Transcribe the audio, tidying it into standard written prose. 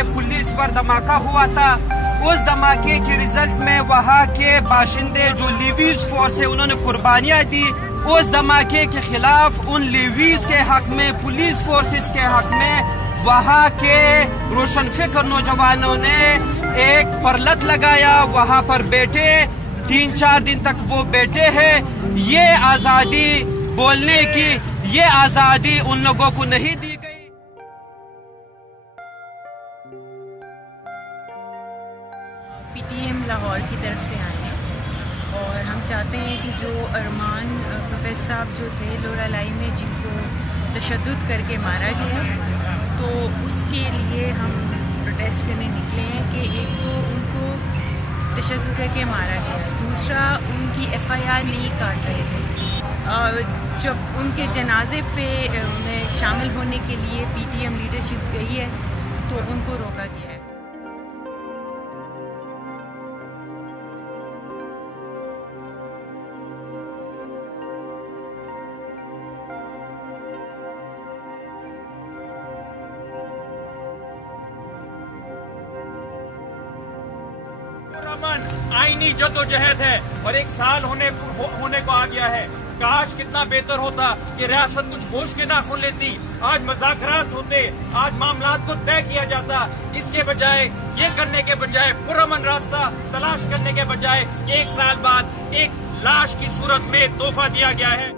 में पुलिस पर धमाका हुआ था। उस धमाके के रिजल्ट में वहाँ के बाशिंदे जो लिवीज फोर्स है उन्होंने कुर्बानियां दी। उस धमाके के खिलाफ उन लिवीज के हक में, पुलिस फोर्सेस के हक में वहाँ के रोशन फिक्र नौजवानों ने एक परलत लगाया। वहाँ पर बैठे 3-4 दिन तक वो बैठे हैं। ये आजादी बोलने की, ये आजादी उन लोगों को नहीं दी गई। पीटीएम लाहौर की तरफ से आए हैं और हम चाहते हैं कि जो अरमान प्रोफेसर साहब जो थे लोरालाई में, जिनको तशद्दुद करके मारा गया, तो उसके लिए हम प्रोटेस्ट करने निकले हैं कि एक तो उनको तशद्दुद करके मारा गया, दूसरा उनकी FIR नहीं काट रहे थे। जब उनके जनाजे पे उन्हें शामिल होने के लिए पीटीएम लीडरशिप गई है तो उनको रोका गया है। आईनी जद्दोजहद है और 1 साल होने को आ गया है। काश कितना बेहतर होता कि रियासत कुछ होश के नाखून लेती, आज मज़ाकरात होते, आज मामलात को तय किया जाता। इसके बजाय, ये करने के बजाय, पुरअमन रास्ता तलाश करने के बजाय 1 साल बाद एक लाश की सूरत में तोहफा दिया गया है।